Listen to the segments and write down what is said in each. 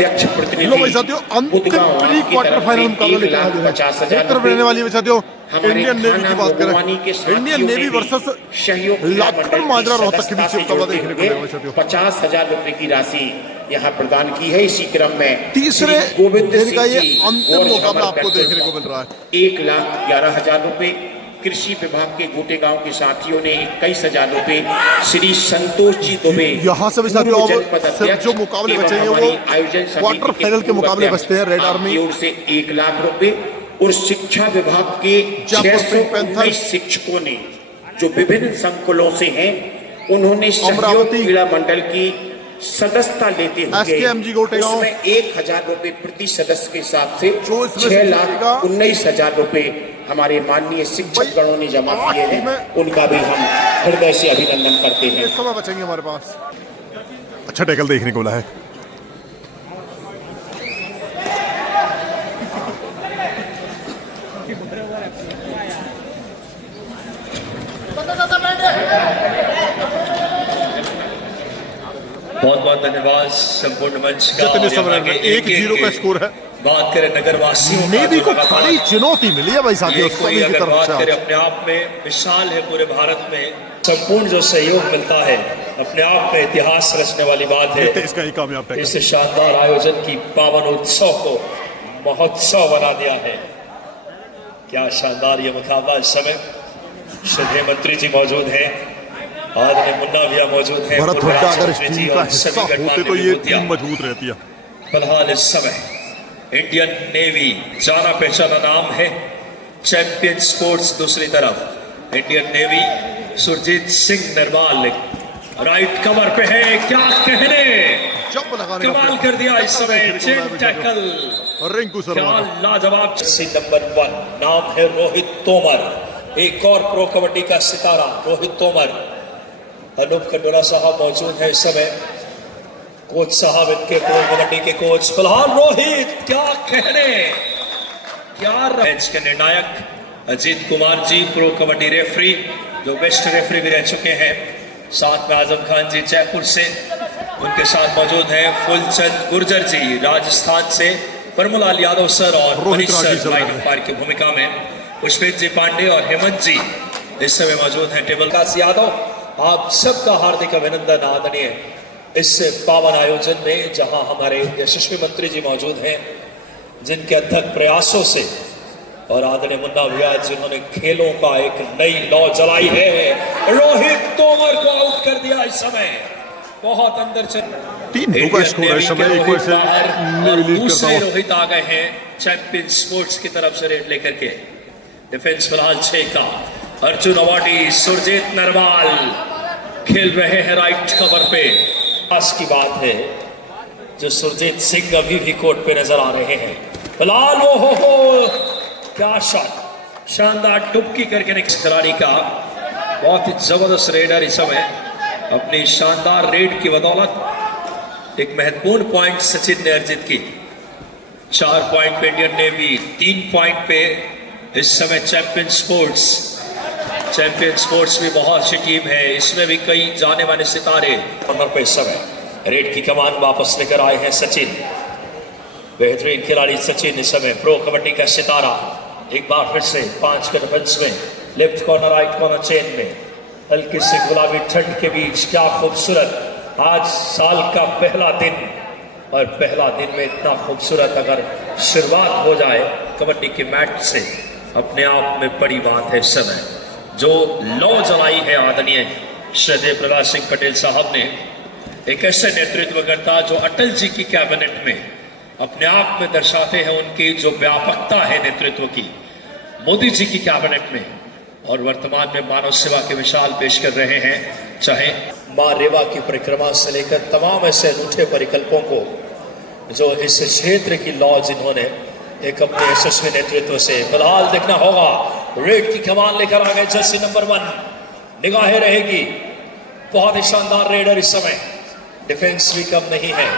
अध्यक्ष प्रतिनिधि अंतिम प्री क्वार्टर फाइनल मुकाबला लेकर रहने वाली साथियों इंडियन नेवी की बात करें, इंडियन नेवी वर्सेस लाखन माजरा रोहतक के बीच मुकाबला देखने को मिलेगा साथियों। 50,000 रुपए की राशि यहाँ प्रदान की है। इसी क्रम में तीसरे दिन का ये अंतिम मुकाबला आपको देखने को मिल रहा है। 1,11,000 रुपए कृषि विभाग के गोटे गांव के साथियों ने 21,000 रुपए, श्री संतोष जी दुबे यहाँ से भी साथियों सिर्फ जो मुकाबले बचेंगे वो क्वार्टर फाइनल के मुकाबले बचते हैं। रेड आर्मी की ओर से 1 लाख रुपए और शिक्षा विभाग के 635 शिक्षकों ने जो विभिन्न संकुलों से हैं उन्होंने सहयोग क्रीड़ा मंडल की सदस्यता लेते हुए उसमें 1,000 रुपए प्रति सदस्य के हिसाब से 6,19,000 रुपए हमारे माननीय शिक्षक गणों ने जमा किए हैं। उनका भी हम हृदय से अभिनंदन करते हैं। इस समय बचेंगे हमारे पास। अच्छा टैकल देखने को मिला है। बहुत बहुत धन्यवाद संपूर्ण मंच का। 1-0 का स्कोर है। बात करें नगर वासियों नेवी को खड़ी चुनौती मिली है भाई साथियों। अगर बात करें अपने आप में मिसाल है पूरे भारत में, संपूर्ण जो सहयोग मिलता है अपने आप में इतिहास रचने वाली बात है। इसका ही कामयाब इस शानदार आयोजन की पावन उत्सव को महोत्सव बना दिया है। क्या शानदार ये मुकाबला। इस समय श्रद्धेय मंत्री जी मौजूद हैं, आदरणीय मुन्ना भैया मौजूद हैं। अगर इस टीम का हिस्सा होते तो ये टीम मजबूत रहती है। फिलहाल इस समय इंडियन नेवी जाना पहचाना नाम है। चैंपियन स्पोर्ट्स दूसरी तरफ Indian navy Surjeet Singh Narwal right cover पे है। क्या कहने, कमाल कर दिया इस समय। चेन टैकल रिंकू शर्मा लाजवाब। नंबर 1 नाम है रोहित तोमर, एक और प्रो कबड्डी का सितारा रोहित तोमर। अनूप खंडोला साहब मौजूद है इस समय, कोच साहब इनके प्रो कबड्डी के कोच। फिलहाल रोहित क्या कहने, क्या मैच के निर्णायक अजीत कुमार जी प्रो कबड्डी रेफरी जो बेस्ट रेफरी भी रह चुके हैं। साथ में आजम खान जी जयपुर से, उनके साथ मौजूद हैं फुलचंद गुर्जर जी राजस्थान से, परमलाल यादव सर और मनीष सर लाइन अंपायर की भूमिका में, पुष्पेंद्र जी पांडे और हेमंत जी इस समय मौजूद हैं टेबल। काश यादव आप सबका हार्दिक अभिनंदन आदरणीय इस पावन आयोजन में, जहां हमारे यशस्वी मंत्री जी मौजूद हैं जिनके अथक प्रयासों से और आदरणीय मुन्ना भैया जिन्होंने खेलों का एक नई लौ जलाई है। रोहित तोमर को आउट कर दिया इस समय, बहुत अंदर चल। 3 स्कोर है समय एक और दूसरे रोहित आ गए हैं चैंपियन स्पोर्ट्स की तरफ से रेड लेकर के। डिफेंस फिलहाल 6 का अर्जुन अवार्डी सुरजीत नरवाल खेल रहे हैं राइट कवर पे। खास की बात है जो सुरजीत सिंह अभी भी कोर्ट पे नजर आ रहे हैं। फिलहाल वो हो क्या शॉट, शानदार टुपकी करके नेक्स्ट खिलाड़ी का बहुत ही जबरदस्त रेडर इस समय अपनी शानदार रेड की बदौलत एक महत्वपूर्ण पॉइंट सचिन ने अर्जित की। 4 पॉइंट पे इंडियन नेवी, 3 पॉइंट पे इस समय चैंपियन स्पोर्ट्स भी बहुत अच्छी टीम है, इसमें भी कई जाने माने सितारे। कॉर्नर पे इस समय रेड की कमान वापस लेकर आए हैं सचिन, बेहतरीन खिलाड़ी सचिन इस समय प्रो कबड्डी का सितारा। एक बार फिर से 5 के डिफेंस में, left corner right corner chain में, हल्की से गुलाबी ठंड के बीच क्या खूबसूरत आज साल का पहला दिन, और पहला दिन में इतना खूबसूरत अगर शुरुआत हो जाए कबड्डी के मैच से अपने आप में बड़ी बात है। इस समय जो लौ जलाई है आदरणीय श्रद्धेय प्रहलाद सिंह पटेल साहब ने, एक ऐसे नेतृत्वकर्ता जो अटल जी की कैबिनेट में अपने आप में दर्शाते हैं उनकी जो व्यापकता है नेतृत्व की, मोदी जी की कैबिनेट में, और वर्तमान में मानव सेवा के मिसाल पेश कर रहे हैं। चाहे मां रेवा की परिक्रमा से लेकर तमाम ऐसे अनूठे परिकल्पों को जो इस क्षेत्र की लॉ जिन्होंने एक अपने यशस्वी नेतृत्व से। फिलहाल देखना होगा रेड की कमान लेकर आ गए जर्सी नंबर 1, निगाहें रहेगी। बहुत ही शानदार रेडर इस समय, डिफेंस भी कम नहीं है।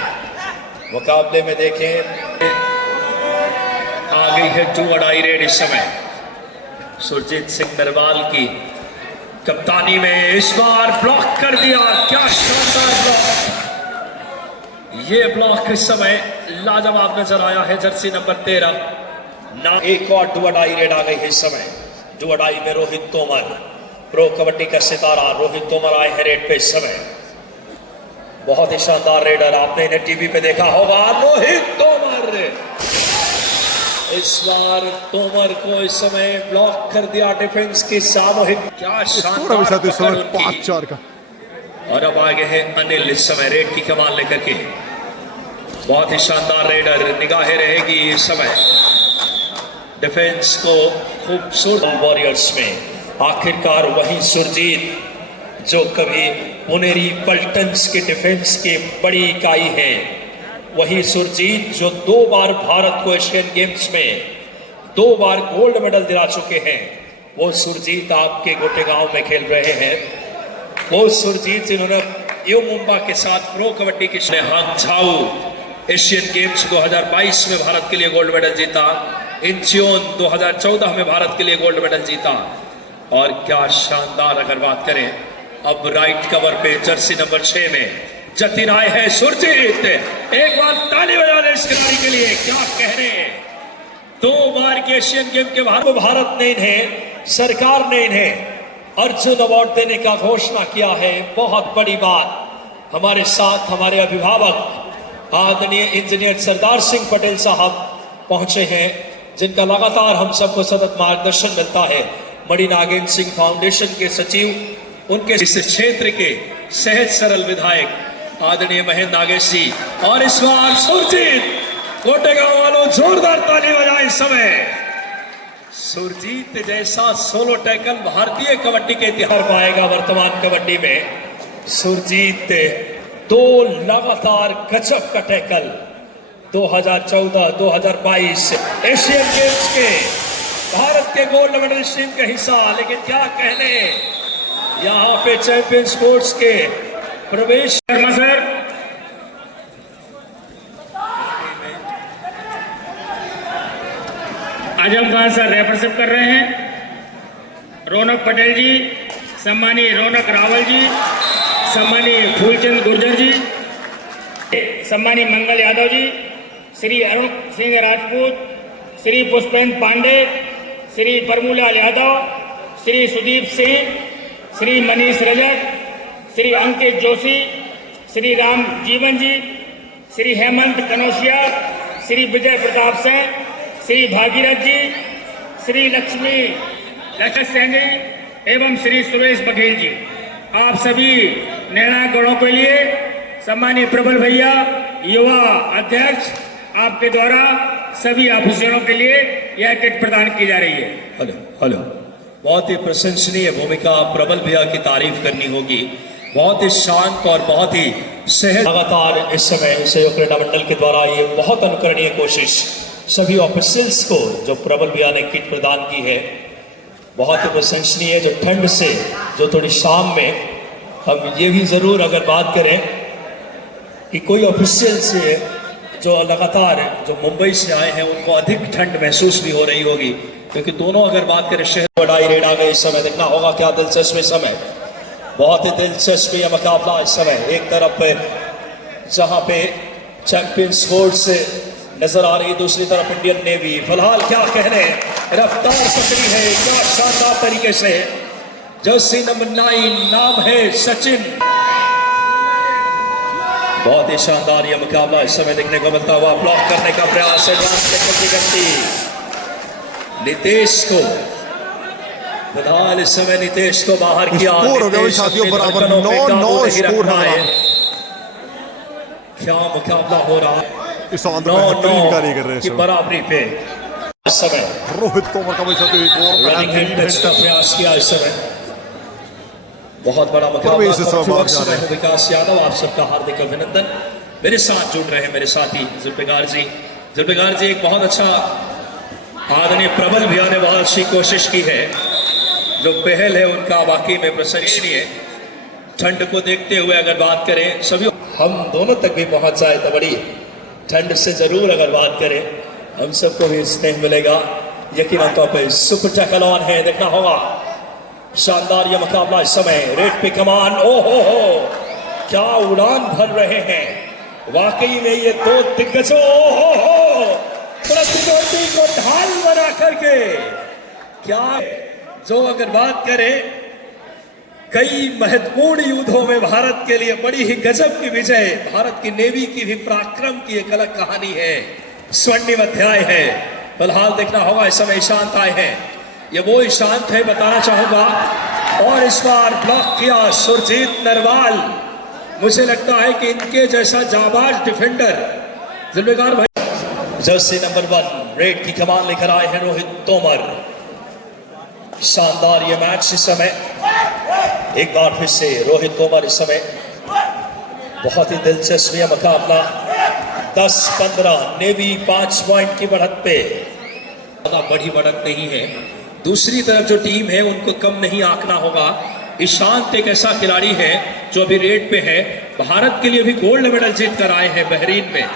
मुकाबले में देखें आ गई है 2 अड़ाई रेड इस समय सुरजीत सिंह नरवाल की कप्तानी में। इस बार ब्लॉक कर दिया, क्या शानदार ब्लॉक। ये ब्लॉक इस समय लाजवाब नजर आया है। जर्सी नंबर 13 ना एक और डुअडाई रेड आ गई है इस समय। डुअडाई में रोहित तोमर, प्रो कबड्डी का सितारा रोहित तोमर आए हैं रेड पे इस समय। बहुत ही शानदार रेडर, आपने इन्हें टीवी पे देखा होगा। रोहित तोमर, इस बार तोमर को इस समय ब्लॉक कर दिया डिफेंस की सामूहिक। क्या शानदार पकड़ उनकी। 5-4 का। और अब आगे है अनिल इस समय रेड की कमान लेकर के। बहुत ही शानदार रेडर, निगाहें रहेगी इस समय डिफेंस को खूबसूरत। वॉरियर्स में आखिरकार वही सुरजीत जो कभी पुनेरी पल्टन्स के डिफेंस की बड़ी इकाई है, वही सुरजीत जो 2 बार भारत को एशियन गेम्स में 2 बार गोल्ड मेडल दिला चुके हैं, वो सुरजीत आपके गोटेगांव में खेल रहे हैं। वो सुरजीत जिन्होंने यू मुंबा के साथ प्रो कबड्डी के हांगझाऊ एशियन गेम्स 2022 में भारत के लिए गोल्ड मेडल जीता, इंचियोन 2014 में भारत के लिए गोल्ड मेडल जीता। और क्या शानदार अगर बात करें अब राइट कवर पे जर्सी नंबर 6 में जतिन आए हैं सुरजीत। एक बार ताली बजा दें इस खिलाड़ी के लिए, क्या कहने। 2 बार के एशियन गेम के भारत ने इन्हें, सरकार ने इन्हें अर्जुन अवार्ड देने का घोषणा किया है। बहुत बड़ी बात। हमारे साथ हमारे अभिभावक आदरणीय इंजीनियर सरदार सिंह पटेल साहब पहुंचे हैं, जिनका लगातार हम सबको सतत मार्गदर्शन मिलता है। मणि नागेंद्र सिंह फाउंडेशन के सचिव, उनके इस क्षेत्र के सहज सरल विधायक आदरणीय महेंद्र नागेश जी। और इस बार सुरजीत, कोटेगांव वालों जोरदार ताली बजाएं इस समय। सुरजीत जैसा सोलो टैकल भारतीय कबड्डी के इतिहास पाएगा वर्तमान कबड्डी में। सुरजीत 2 लगातार गजब का टैकल 2014, 2022 एशियन गेम्स के भारत के गोल्ड मेडल टीम का हिस्सा। लेकिन क्या कहने, यहाँ पे चैंपियन स्पोर्ट्स के प्रवेश Sharma sir, Azam Khan sir represent कर रहे हैं, रौनक पटेल जी, सम्मानीय रौनक रावल जी, सम्मानीय फूलचंद गुर्जर जी, सम्मानीय मंगल यादव जी, श्री अरुण सिंह राजपूत, श्री पुष्पेंद्र पांडे, श्री परमूलाल यादव, श्री सुदीप सिंह, श्री मनीष रजक, श्री अंकित जोशी, श्री राम जीवन जी, श्री हेमंत कनौशिया, श्री विजय प्रताप सिंह, श्री भागीरथ जी, श्री लक्ष्मी सेन जी एवं श्री सुरेश बघेल जी। आप सभी निर्णायक गणों के लिए सम्मानीय प्रबल भैया युवा अध्यक्ष, आपके द्वारा सभी ऑफिसरों के लिए यह किट प्रदान की जा रही है। हेलो, बहुत ही प्रशंसनीय भूमिका, प्रबल भैया की तारीफ करनी होगी। बहुत ही शांत और बहुत ही सहज लगातार इस समय सहयोग क्रीड़ा मंडल के द्वारा ये बहुत अनुकरणीय कोशिश सभी ऑफिसर्स को जो प्रबल भैया ने किट प्रदान की है, बहुत ही प्रशंसनीय। जो ठंड से जो थोड़ी शाम में हम ये भी जरूर अगर बात करें कि कोई ऑफिशियल से जो लगातार जो मुंबई से आए हैं उनको अधिक ठंड महसूस भी हो रही होगी, क्योंकि दोनों अगर बात करें शहर बड़ाई रेड आ गए इस समय। देखना होगा क्या दिलचस्प समय, बहुत ही दिलचस्प यह मुकाबला इस समय। एक तरफ जहां पे चैंपियन स्पोर्ट्स नजर आ रही, दूसरी तरफ इंडियन नेवी। फिलहाल क्या कहने, रफ्तार पकड़ी है क्या शानदार तरीके से। जर्सी नंबर 9 नाम है सचिन। बहुत ही शानदार यह मुकाबला इस समय देखने को मिलता हुआ। ब्लॉक करने का प्रयास एडवांस टेक्निक की गति नितेश को, फिलहाल इस समय नितेश को बाहर किया। साथियों बराबर 9-9 स्कोर है। क्या मुकाबला हो रहा है, इस कार्य कर रहे हैं बराबरी पे इस समय। रोहित तोमर का प्रयास किया इस समय। बहुत बड़ा मुकाबला। विकास यादव, आप सबका हार्दिक अभिनंदन। मेरे साथ जुड़ रहे हैं मेरे साथी जुल्फिकार जी। जुल्फिकार जी एक बहुत अच्छा आदरणीय प्रबल भैया ने बहुत अच्छी कोशिश की है। जो पहल है उनका वाकई में प्रशंसनीय है। ठंड को देखते हुए अगर बात करें, सभी हम दोनों तक भी पहुंच जाए तो बड़ी ठंड से जरूर अगर बात करें हम सबको भी स्नेह मिलेगा यकीनन तौर पर। सुपर टैकल ऑन है, देखना होगा। शानदार यह मुकाबला इस समय। रेड पे कमान, ओ हो क्या उड़ान भर रहे हैं वाकई में ये दो दिग्गजों प्रतिद्वंदी को ढाल बना करके क्या जो अगर बात करें कई महत्वपूर्ण युद्धों में भारत के लिए बड़ी ही गजब की विजय, भारत की नेवी की भी पराक्रम की एक अलग कहानी है, स्वर्णिम अध्याय है। फिलहाल देखना होगा, इस समय ईशांत आए हैं, ये वो ईशांत है बताना चाहूंगा। और इस बार ब्लॉक किया सुरजीत नरवाल। मुझे लगता है कि इनके जैसा जाबाज डिफेंडर जिम्मेदार भाई। जर्सी नंबर 1 रेड की कमान लेकर आए हैं रोहित तोमर। शानदार ये मैच इस समय, एक बार फिर से रोहित तोमर इस समय बहुत ही दिलचस्प यह मुकाबला। 10-15 नेवी 5 पॉइंट की बढ़त पे, ज्यादा बड़ी बढ़त नहीं है। दूसरी तरफ जो टीम है उनको कम नहीं आंकना होगा। ईशांत एक ऐसा खिलाड़ी है जो अभी रेड पे है, भारत के लिए भी गोल्ड मेडल जीत कर आए हैं बहरीन में।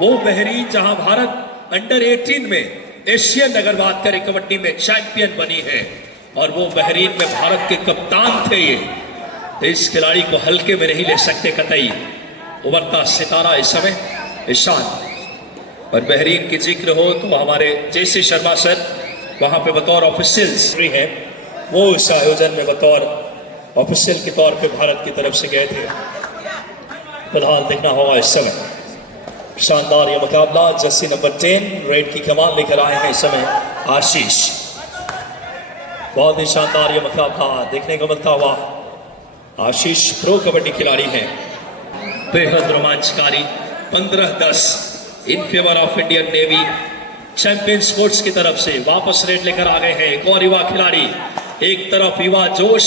वो बहरीन जहां भारत अंडर 18 में एशियन अगर बात करें कबड्डी में चैंपियन बनी है, और वो बहरीन में भारत के कप्तान थे ये, तो इस खिलाड़ी को हल्के में नहीं ले सकते कतई। उभरता सितारा इस समय ईशान। और बहरीन की जिक्र हो तो हमारे जेसी शर्मा सर वहां पे बतौर ऑफिशियल्स है, वो इस आयोजन में बतौर ऑफिशियल के तौर पे भारत की तरफ से गए थे। फिलहाल देखना होगा इस समय शानदार ये मुकाबला। जर्सी नंबर 10 रेड की कमान लेकर आए हैं इस समय आशीष। बहुत ही शानदार ये मुकाबला देखने को मिलता हुआ। आशीष प्रो कबड्डी खिलाड़ी हैं, बेहद रोमांचकारी। 15-10 in favour of Indian navy. Champion sports की तरफ से वापस रेड लेकर आ गए हैं एक और युवा खिलाड़ी। एक तरफ युवा जोश,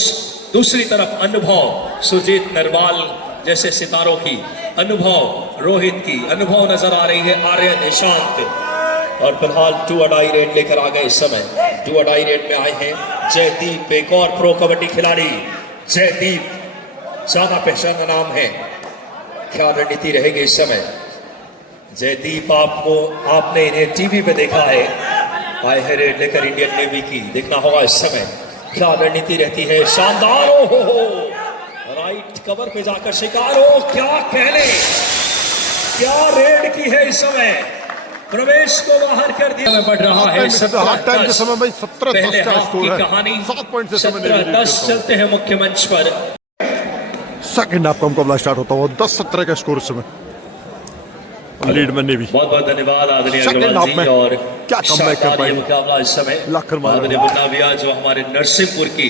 दूसरी तरफ अनुभव। सुरजीत नरवाल जैसे सितारों की अनुभव, रोहित की अनुभव नजर आ रही है, आर्यन ईशांत। और फिलहाल 2 अडाई रेड लेकर आ गए इस समय। 2 अडाई रेड में आए हैं जयदीप, एक और प्रो कबड्डी खिलाड़ी। जयदीप ज्यादा पहचान नाम है, क्या रणनीति रहेगी इस समय। जयदीप आपने इन्हें टीवी पे देखा है, आए हैं रेड लेकर इंडियन नेवी की। देखना होगा इस समय क्या रणनीति रहती है। शानदार हो राइट कवर पे जाकर शिकार हो, क्या कहने, क्या रेड की है इस समय। प्रवेश को बाहर कर दिया में बढ़ रहा है। हाफ टाइम के समय भाई 17-10 का स्कोर है। कहानी 7 पॉइंट से समय 17-10 चलते हैं मुख्य मंच पर। सेकंड हाफ का मुकाबला स्टार्ट होता हुआ 10-17 का स्कोर इस समय लीड में नेवी। बहुत बहुत धन्यवाद आदरणीय सेकंड अग्रवाल हाफ में जी। और क्या कमबैक कर पाए मुकाबला इस समय लाखर मार आदरणीय मुन्ना भैया जो हमारे नरसिंहपुर की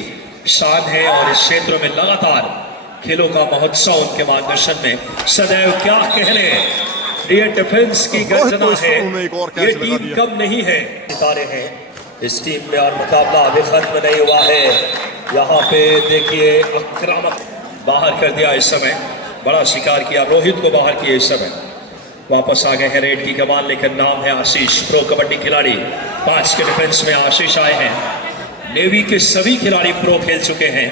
शान है, और इस क्षेत्र में लगातार खेलों का महोत्सव उनके मार्गदर्शन में सदैव, क्या कहने, ये डिफेंस की गर्जना है। ये टीम कम नहीं है, सितारे हैं इस टीम में। और मुकाबला अभी खत्म नहीं हुआ है। यहाँ पे देखिए आक्रामक बाहर कर दिया इस समय, बड़ा शिकार किया, रोहित को बाहर किया इस समय। वापस आ गए हैं रेड की कमान लेकर, नाम है आशीष, प्रो कबड्डी खिलाड़ी। 5 के डिफेंस में आशीष आए हैं। नेवी के सभी खिलाड़ी प्रो खेल चुके हैं,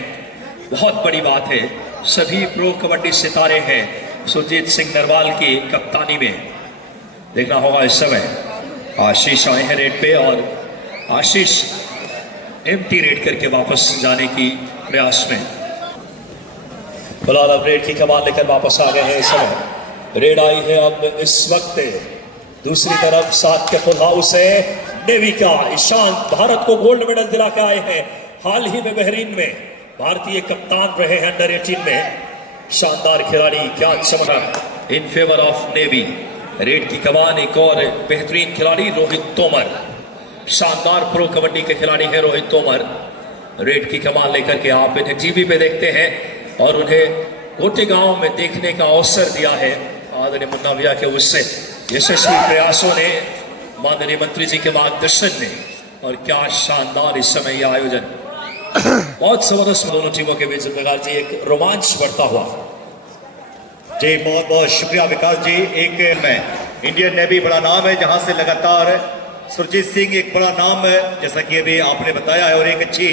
बहुत बड़ी बात है। सभी प्रो कबड्डी सितारे हैं सुरजीत सिंह नरवाल की कप्तानी में। देखना होगा इस समय आशीष आए हैं रेड पे, और आशीष एम्प्टी रेड करके वापस जाने की प्रयास में। फिलहाल अब रेड की कमान लेकर वापस आ गए हैं इस समय। रेड आई है अब इस वक्त। दूसरी तरफ 7 के फुल हाउस है नेवी का। ईशांत भारत को गोल्ड मेडल दिला के आए हैं हाल ही में बहरीन में, भारतीय कप्तान रहे हैं अंडर 18 में। शानदार खिलाड़ी, क्या चमका in favour of navy. Red की कमान एक और बेहतरीन खिलाड़ी रोहित तोमर, शानदार प्रो कबड्डी के खिलाड़ी हैं रोहित तोमर। रेड की कमान लेकर के आप इन्हें टीवी पे देखते हैं, और उन्हें गोटे गांव में देखने का अवसर दिया है आदरणीय मुन्ना भैया के उससे यशस्वी प्रयासों ने, माननीय मंत्री जी के मार्गदर्शन ने। और क्या शानदार इस समय यह आयोजन, बहुत जबरदस्त दोनों टीमों के बीच जिम्मेदार जी, एक रोमांच बढ़ता हुआ। जी बहुत बहुत शुक्रिया विकास जी। एक में इंडियन नेवी बड़ा नाम है, जहां से लगातार सुरजीत सिंह एक बड़ा नाम है, जैसा कि अभी आपने बताया है, और एक अच्छी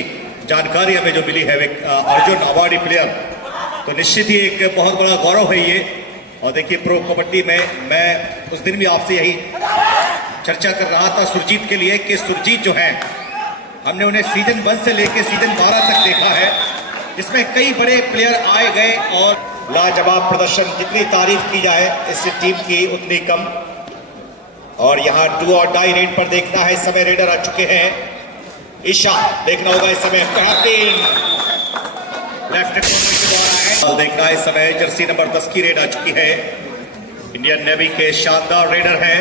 जानकारी हमें जो मिली है अर्जुन अवार्डी प्लेयर, तो निश्चित ही एक बहुत बड़ा गौरव है ये। और देखिए प्रो कबड्डी में मैं उस दिन भी आपसे यही चर्चा कर रहा था सुरजीत के लिए, कि सुरजीत जो है हमने उन्हें सीजन 1 से लेकर सीजन 12 तक देखा है, जिसमें कई बड़े प्लेयर आए गए, और लाजवाब प्रदर्शन, जितनी तारीफ की जाए इस टीम की उतनी कम। और यहाँ डू और डाई रेड पर देखना है, इस समय रेडर आ चुके हैं। ईशा देखना होगा इस समय, बेहतरीन लेफ्ट कॉर्नर के द्वारा है। देखना है इस समय जर्सी नंबर 10 की रेड आ चुकी है। इंडियन नेवी के शानदार रेडर हैं,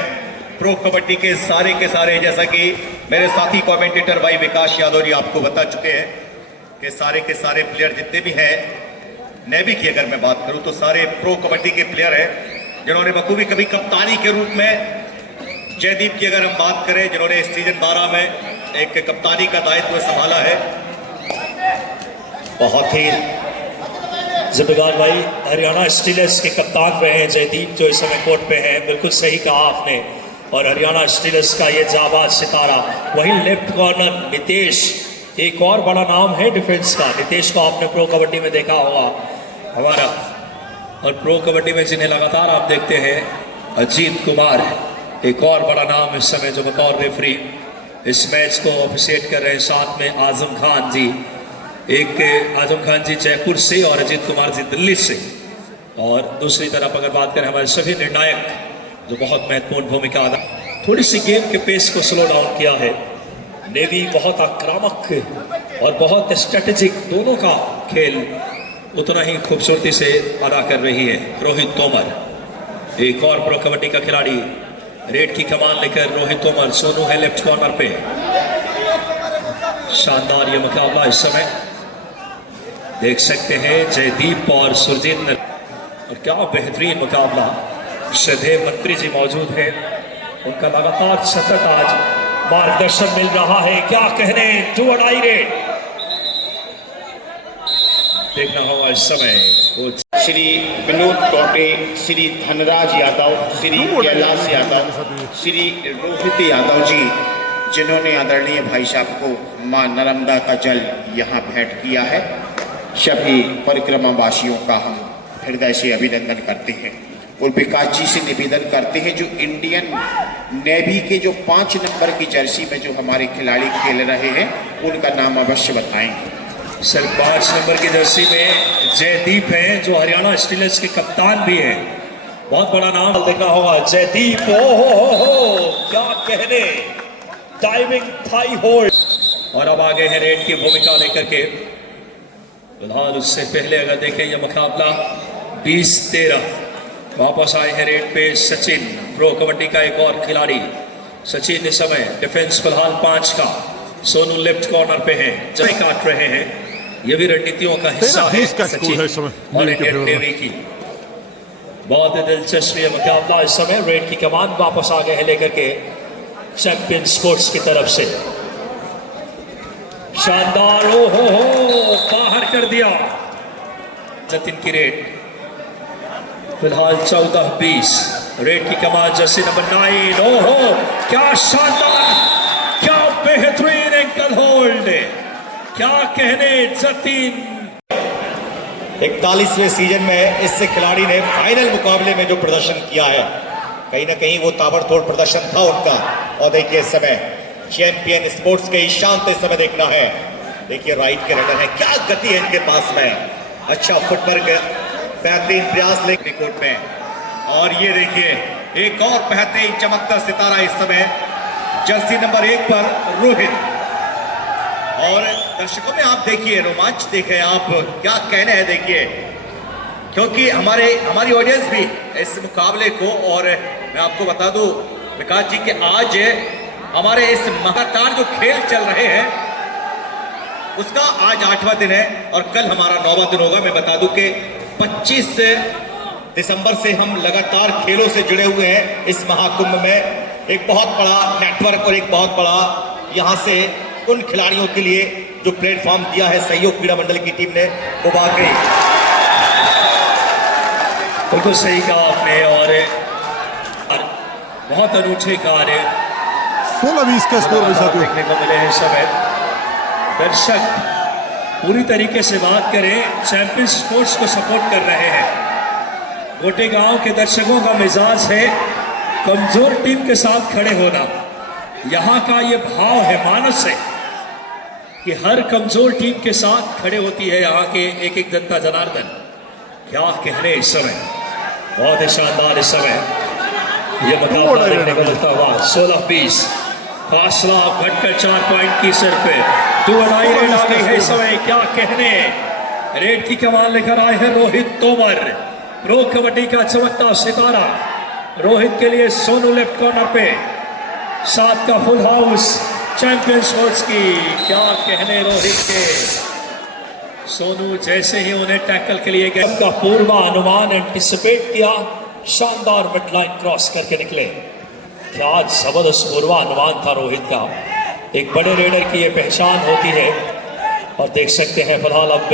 प्रो कबड्डी के सारे जैसा कि मेरे साथी कमेंटेटर भाई विकास यादव जी आपको बता चुके हैं कि के सारे प्लेयर जितने भी हैं नेवी की, अगर मैं बात करूं तो सारे प्रो कबड्डी के प्लेयर हैं जिन्होंने बखूबी कभी कप्तानी के रूप में, जयदीप की अगर हम बात करें जिन्होंने सीजन 12 में एक कप्तानी का दायित्व संभाला है। बहुत ही जिम्मेदार भाई हरियाणा स्टीलर्स के कप्तान रहे हैं जयदीप, जो इस समय कोर्ट पे हैं। बिल्कुल सही कहा आपने। और हरियाणा स्टीलर्स का ये जाबाज सितारा, वही लेफ्ट कॉर्नर नितेश, एक और बड़ा नाम है डिफेंस का। नितेश को आपने प्रो कबड्डी में देखा होगा हमारा, और प्रो कबड्डी में जिन्हें लगातार आप देखते हैं, अजीत कुमार, एक और बड़ा नाम इस समय जो बतौर रेफरी इस मैच को ऑफिशिएट कर रहे हैं। साथ में आजम खान जी, एक आजम खान जी जयपुर से और अजीत कुमार जी दिल्ली से। और दूसरी तरफ अगर बात करें हमारे सभी निर्णायक जो बहुत महत्वपूर्ण भूमिका अदा, थोड़ी सी गेम के पेस को स्लो डाउन किया है। नेवी बहुत आक्रामक और बहुत स्ट्रेटेजिक, दोनों का खेल उतना ही खूबसूरती से अदा कर रही है। रोहित तोमर, एक और प्रो कबड्डी का खिलाड़ी, रेड की कमान लेकर रोहित तोमर। सोनू है लेफ्ट कॉर्नर पे। शानदार ये मुकाबला इस समय देख सकते हैं, जयदीप और सुरजिंदर, और क्या बेहतरीन मुकाबला। श्रद्धेय मंत्री जी मौजूद हैं, उनका लगातार सतत आज मार्गदर्शन मिल रहा है। क्या कहने, टू और डाई रेड देखना होगा इस समय। श्री विनोद टोटे, श्री धनराज यादव, श्री कैलाश यादव, श्री रोहित यादव जी, जिन्होंने आदरणीय भाई साहब को मां नर्मदा का जल यहाँ भेंट किया है। सभी परिक्रमा वासियों का हम हृदय से अभिनंदन करते हैं और विकास जी से निवेदन करते हैं, जो इंडियन नेवी के जो 5 नंबर की जर्सी में जो हमारे खिलाड़ी खेल रहे हैं उनका नाम अवश्य बताएं। सर 5 नंबर की जर्सी में जयदीप हैं, जो हरियाणा स्टीलर्स के कप्तान भी हैं। बहुत बड़ा नाम देखना होगा, जयदीप। हो क्या कहने, डाइविंग थाई होल्ड। और अब आगे है रेड की भूमिका लेकर के। फिलहाल उससे पहले अगर देखें यह मुकाबला 20-13, वापस आए हैं रेड पे सचिन, प्रो कबड्डी का एक और खिलाड़ी। सचिन इस समय डिफेंस फिलहाल 5 का। सोनू लेफ्ट कॉर्नर पे हैं, जय काट रहे हैं। ये भी रणनीतियों का हिस्सा है सचिन और इंडियन नेवी की। बहुत ही दिलचस्प ये मुकाबला इस समय। रेड की कमान वापस आ गए हैं लेकर के चैंपियन स्पोर्ट्स की तरफ से। शानदार, ओ हो बाहर कर दिया जतिन की रेड। फिलहाल 14-20, रेड की कमान जर्सी नंबर 9। ओहो क्या शानदार, क्या बेहतरीन एंकल होल्ड, क्या कहने जतिन। 41वें सीजन में इस खिलाड़ी ने फाइनल मुकाबले में जो प्रदर्शन किया है, कहीं ना कहीं वो ताबड़तोड़ प्रदर्शन था उनका। और देखिए इस समय चैंपियन स्पोर्ट्स के ईशान इस समय देखना है। देखिए राइट के रेडर है, क्या गति है इनके पास में, अच्छा फुटवर्क, बेहतरीन प्रयास लेकर कोर्ट में। और ये देखिए एक और बेहतरीन चमकता सितारा इस समय जर्सी नंबर 1 पर रोहित। और दर्शकों में आप देखिए रोमांच देखें आप, क्या कहने हैं देखिए, क्योंकि हमारी ऑडियंस भी इस मुकाबले को, और मैं आपको बता दूं विकास जी कि आज हमारे इस लगातार जो खेल चल रहे हैं उसका आज 8वां दिन है और कल हमारा 9वां दिन होगा। मैं बता दूं कि 25 दिसंबर से हम लगातार खेलों से जुड़े हुए हैं। इस महाकुंभ में एक बहुत बड़ा नेटवर्क और एक बहुत बड़ा यहाँ से उन खिलाड़ियों के लिए जो प्लेटफॉर्म दिया है सहयोग क्रीड़ा मंडल की टीम ने, वो वाकई बिल्कुल सही कहा आपने। और बहुत अनूठे कार्य 16-20 का स्कोर देखने को मिले हैं। समय दर्शक पूरी तरीके से बात करें, चैंपियन स्पोर्ट्स को सपोर्ट कर रहे हैं। गोटे गांव के दर्शकों का मिजाज है कमजोर टीम के साथ खड़े होना। यहाँ का ये भाव है, मानस है कि हर कमजोर टीम के साथ खड़े होती है यहाँ के एक जनता जनार्दन। क्या कहने इस समय, बहुत ही शानदार इस समय ये मुकाबला देखने को मिलता हुआ। 16-20 फासला घटकर 4 पॉइंट की सिर पे 2-2.5 रेड आ गई है इस समय। क्या कहने, रेड की कमान लेकर आए हैं रोहित तोमर, प्रो कबड्डी का चमकता सितारा। रोहित के लिए सोनू लेफ्ट कॉर्नर पे, 7 का फुल हाउस चैंपियन स्पोर्ट्स की। क्या कहने रोहित के, सोनू जैसे ही उन्हें टैकल के लिए गए, का पूर्वानुमान एंटिसिपेट किया, शानदार मिड लाइन क्रॉस करके निकले। क्या जबरदस्त पूर्वानुमान था रोहित का। एक बड़े रेडर की ये पहचान होती है। और देख सकते हैं फिलहाल अब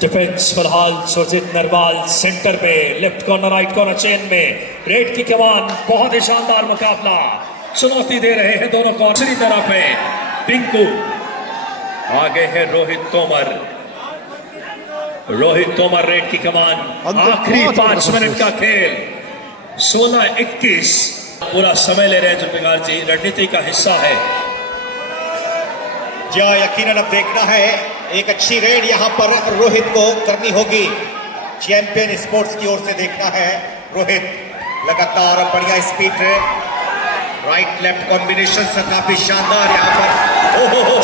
डिफेंस, फिलहाल सुरजीत नरवाल सेंटर में, left corner right corner chain में, रेड की कमान। बहुत ही शानदार मुकाबला, चुनौती दे रहे हैं दोनों को। दूसरी तरफ है पिंकू, आगे है रोहित तोमर। रोहित तोमर रेड की कमान। आखिरी 5 मिनट का खेल, 16-21 पूरा समय ले रहे हैं जुल्फिकार जी, रणनीति का हिस्सा है। जी हाँ, यकीनन अब देखना है, एक अच्छी रेड यहाँ पर रोहित को करनी होगी। चैंपियन स्पोर्ट्स की ओर से देखना है रोहित, लगातार बढ़िया स्पीड है, राइट लेफ्ट कॉम्बिनेशन से काफी शानदार यहाँ पर। ओहो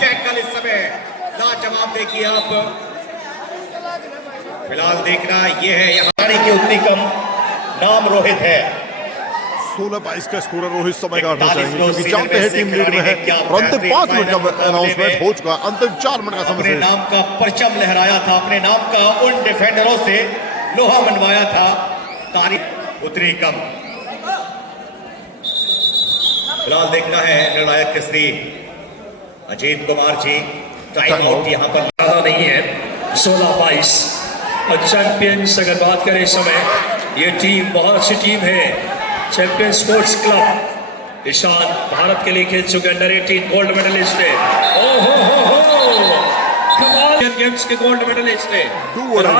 टैकल इस समय लाजवाब, देखिए आप। फिलहाल देखना ये है यहाँ की उतनी कम नाम रोहित है। 16-22 का स्कोर रोहित समय काटना चाहेंगे क्योंकि जानते हैं टीम लीड में है और अंतिम 5 मिनट का अनाउंसमेंट हो चुका है। अंतिम 4 मिनट का समय अपने नाम का परचम लहराया था, अपने नाम का उन डिफेंडरों से लोहा मनवाया था, तारीफ उतनी कम। फिलहाल देखना है निर्णायक केसरी अजीत कुमार जी, टाइम आउट यहाँ पर नहीं है। 16-22 और चैंपियंस अगर बात करें इस समय, ये टीम बहुत अच्छी टीम है। Champion sports club Ishan Bharat के लिए खेल चुके अंडर 18 गोल्ड मेडलिस्ट है। कमाल गेम्स के गोल्ड मेडलिस्ट है।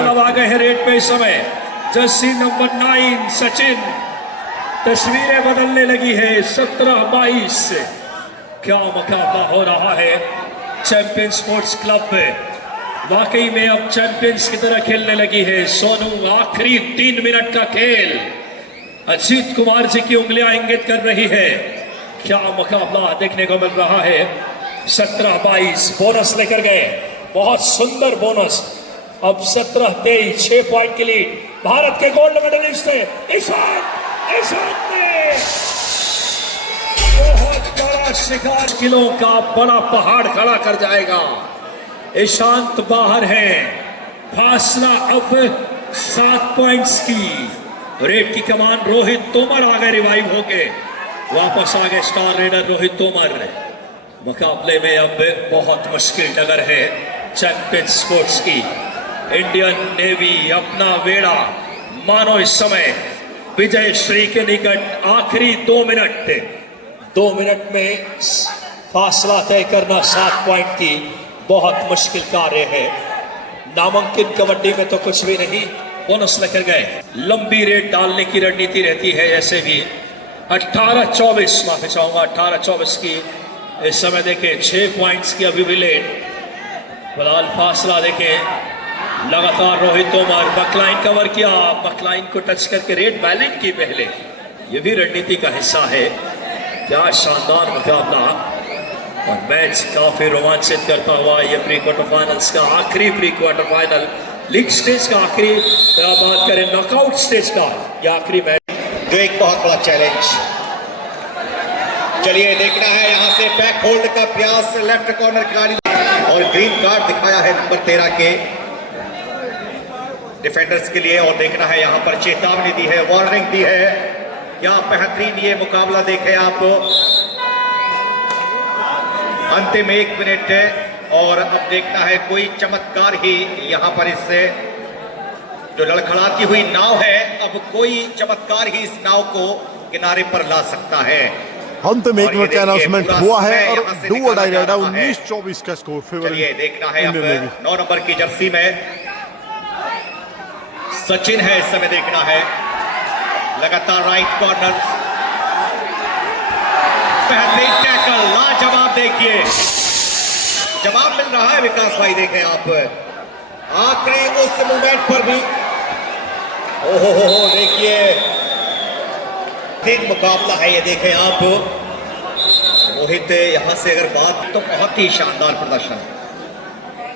अब आ गए हैं रेड पे इस समय जर्सी नंबर 9 सचिन। तस्वीरें बदलने लगी है 17-22 से। क्या मुकाबला हो रहा है चैंपियन स्पोर्ट्स क्लब पे, वाकई में अब चैंपियंस की तरह खेलने लगी है। सोनू, आखिरी 3 मिनट का खेल, अजीत कुमार जी की उंगलियां इंगित कर रही है। क्या मुकाबला देखने को मिल रहा है। 17-22 बोनस लेकर गए, बहुत सुंदर बोनस। अब 17-23 6 पॉइंट के लीड भारत के गोल्ड मेडलिस्ट है ईशान। ईशान ने बहुत बड़ा शिकार, किलो का बड़ा पहाड़ खड़ा कर जाएगा। ईशांत बाहर है, फासला अब 7 पॉइंट्स की। रेड की कमान रोहित तोमर आ गए, रिवाइव होके वापस आ गए स्टार रेडर रोहित तोमर। मुकाबले में अब बहुत मुश्किल टक्कर है चैंपियन स्पोर्ट्स की। इंडियन नेवी अपना बेड़ा मानो इस समय विजय श्री के निकट। आखिरी 2 मिनट में फासला तय करना 7 पॉइंट की बहुत मुश्किल कार्य है। नामांकित कबड्डी में तो कुछ भी नहीं, बोनस लेकर गए। लंबी रेड डालने की रणनीति रहती है ऐसे भी। 18-24 माफी चाहूंगा, 18-24 की इस समय देखें 6 पॉइंट्स की अभी भी लेड। फिलहाल फासला देखें, लगातार रोहित तोमर बकलाइन कवर किया, बकलाइन को टच करके रेड बैलेंस की पहले, ये भी रणनीति का हिस्सा है। क्या शानदार मुकाबला और मैच काफी रोमांचित करता हुआ ये प्री क्वार्टर फाइनल्स का आखिरी pre quarter final, league stage का आखिरी, बात करें नॉकआउट स्टेज का, यह आखिरी मैच जो एक बहुत बड़ा चैलेंज। चलिए देखना है यहाँ से बैक होल्ड का प्रयास लेफ्ट कॉर्नर खिलाड़ी, और ग्रीन कार्ड दिखाया है नंबर 13 के डिफेंडर्स के लिए। और देखना है यहाँ पर चेतावनी दी है, वार्निंग दी है। क्या बेहतरीन ये मुकाबला देखें आप। अंतिम 1 मिनट है और अब देखना है कोई चमत्कार ही यहाँ पर इससे जो लड़खड़ाती हुई नाव है, अब कोई चमत्कार ही इस नाव को किनारे पर ला सकता है। अंतिम 1 मिनट का अनाउंसमेंट हुआ है और 19-24 का स्कोर फेवर। चलिए देखना है अब 9 नंबर की जर्सी में सचिन है इस समय। देखना है लगातार राइट कॉर्नर, बेहतरीन टैकल, लाजवाब। देखिए जवाब मिल रहा है विकास भाई, देखें आप आखिरी उस मूवमेंट पर भी ओहो हो देखिए तीन मुकाबला है ये देखें आप। मोहित यहां से अगर बात तो बहुत ही शानदार प्रदर्शन,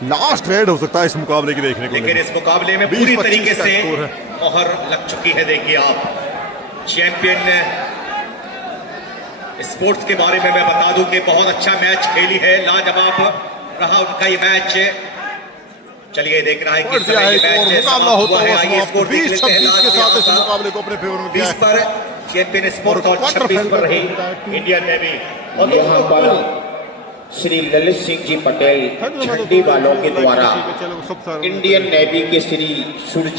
लास्ट रेड हो सकता है इस मुकाबले की देखने को लेकिन मिले। इस मुकाबले में 20-25 पूरी तरीके का से स्कोर है। मोहर लग चुकी है। देखिए आप चैंपियन स्पोर्ट्स के बारे में मैं बता दूं कि बहुत अच्छा मैच खेली है, लाजवाब रहा उनका ये मैच। चलिए देख रहा है और किस दिया तरह है ये एक और मैच मुकाबला समाप्त होता हुआ है। हुआ आइए समाप्त। स्कोर देख लेते हैं 20-26 के साथ इस लास्ट मुकाबले को अपने फेवर में किया 20 है। पर चैंपियन स्पोर्ट्स और क्वार्टर 26 पर फाइनल रही होता है। Indian navy. और यहाँ दोस्तों पर श्री ललित सिंह जी पटेल झंडी वालों के द्वारा चलो सब सारे इंडियन नेवी के श्री सूर्य